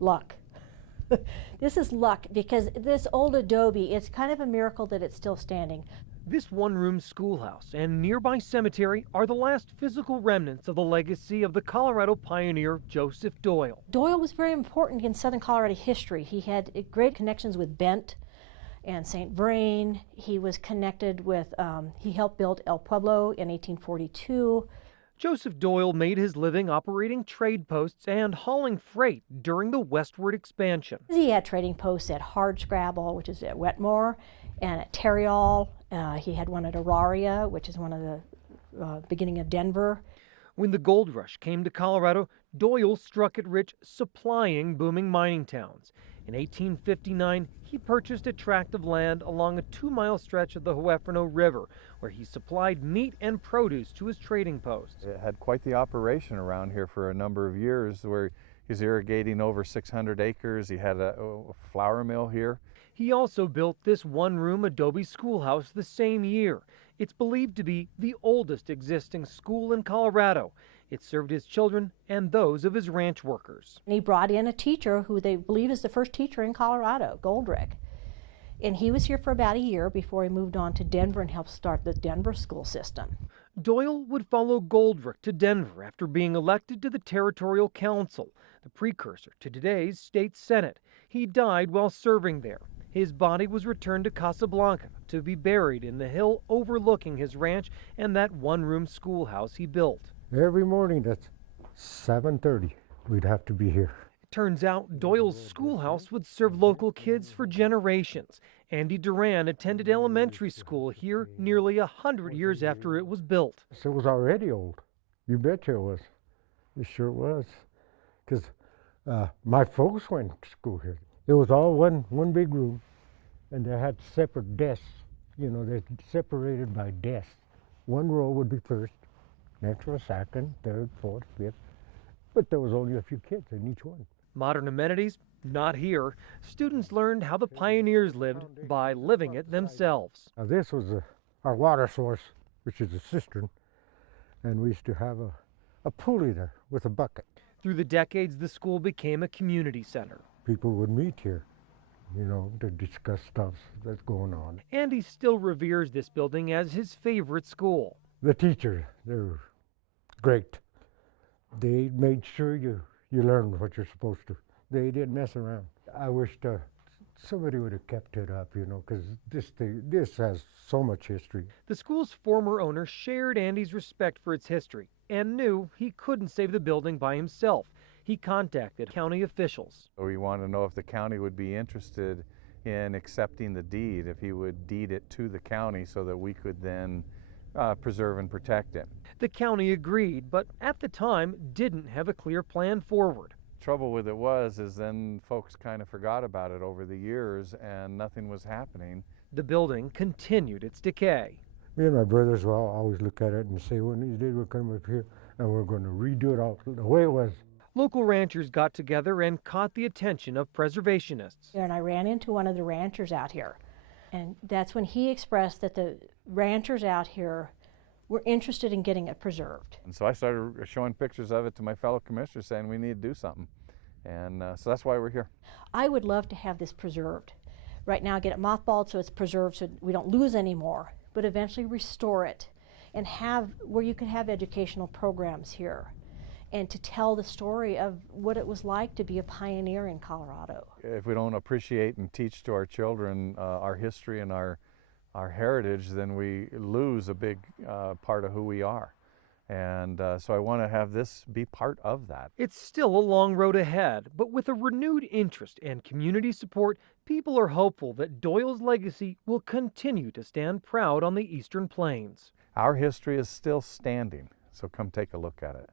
luck. This is luck, because this old adobe, it's kind of a miracle that it's still standing. This one-room schoolhouse and nearby cemetery are the last physical remnants of the legacy of the Colorado pioneer Joseph Doyle. Doyle was very important in Southern Colorado history. He had great connections with Bent and St. Vrain. He was connected with, he helped build El Pueblo in 1842. Joseph Doyle made his living operating trade posts and hauling freight during the westward expansion. He had trading posts at Hardscrabble, which is at Wetmore, and at Tarryall. He had one at Auraria, which is one of the beginning of Denver. When the gold rush came to Colorado, Doyle struck it rich, supplying booming mining towns. In 1859, he purchased a tract of land along a 2-mile stretch of the Huerfano River, where he supplied meat and produce to his trading posts. It had quite the operation around here for a number of years, where he's irrigating over 600 acres. He had a flour mill here. He also built this one-room adobe schoolhouse the same year. It's believed to be the oldest existing school in Colorado. It served his children and those of his ranch workers. And he brought in a teacher who they believe is the first teacher in Colorado, Goldrick. And he was here for about a year before he moved on to Denver and helped start the Denver school system. Doyle would follow Goldrick to Denver after being elected to the Territorial Council, the precursor to today's state senate. He died while serving there. His body was returned to Casablanca to be buried in the hill overlooking his ranch and that one-room schoolhouse he built. Every morning at 7:30, we'd have to be here. It turns out Doyle's schoolhouse would serve local kids for generations. Andy Duran attended elementary school here nearly 100 years after it was built. So it was already old. You betcha it was. It sure was. Because my folks went to school here. It was all one big room, and they had separate desks. You know, they're separated by desks. One row would be first, next was second, third, fourth, fifth. But there was only a few kids in each one. Modern amenities? Not here. Students learned how the pioneers lived by living it themselves. Now this was our water source, which is a cistern, and we used to have a pulley there with a bucket. Through the decades, the school became a community center. People would meet here, you know, to discuss stuff that's going on. And he still reveres this building as his favorite school. The teachers, they were great. They made sure you learned what you're supposed to. They didn't mess around. I wish somebody would have kept it up, you know, because this has so much history. The school's former owner shared Andy's respect for its history and knew he couldn't save the building by himself. He contacted county officials. We wanted to know if the county would be interested in accepting the deed, if he would deed it to the county so that we could then preserve and protect it. The county agreed, but at the time didn't have a clear plan forward. Trouble with it is then folks kind of forgot about it over the years and nothing was happening. The building continued its decay. Me and my brothers will always look at it and say, when these days will come up here and we're going to redo it all the way it was. Local ranchers got together and caught the attention of preservationists. And I ran into one of the ranchers out here, and that's when he expressed that the ranchers out here were interested in getting it preserved. And so I started showing pictures of it to my fellow commissioners saying we need to do something. And so that's why we're here. I would love to have this preserved. Right now, get it mothballed so it's preserved so we don't lose any more, but eventually restore it and have where you can have educational programs here and to tell the story of what it was like to be a pioneer in Colorado. If we don't appreciate and teach to our children our history and our heritage, then we lose a big part of who we are. And so I want to have this be part of that. It's still a long road ahead, but with a renewed interest and community support, people are hopeful that Doyle's legacy will continue to stand proud on the Eastern Plains. Our history is still standing, so come take a look at it.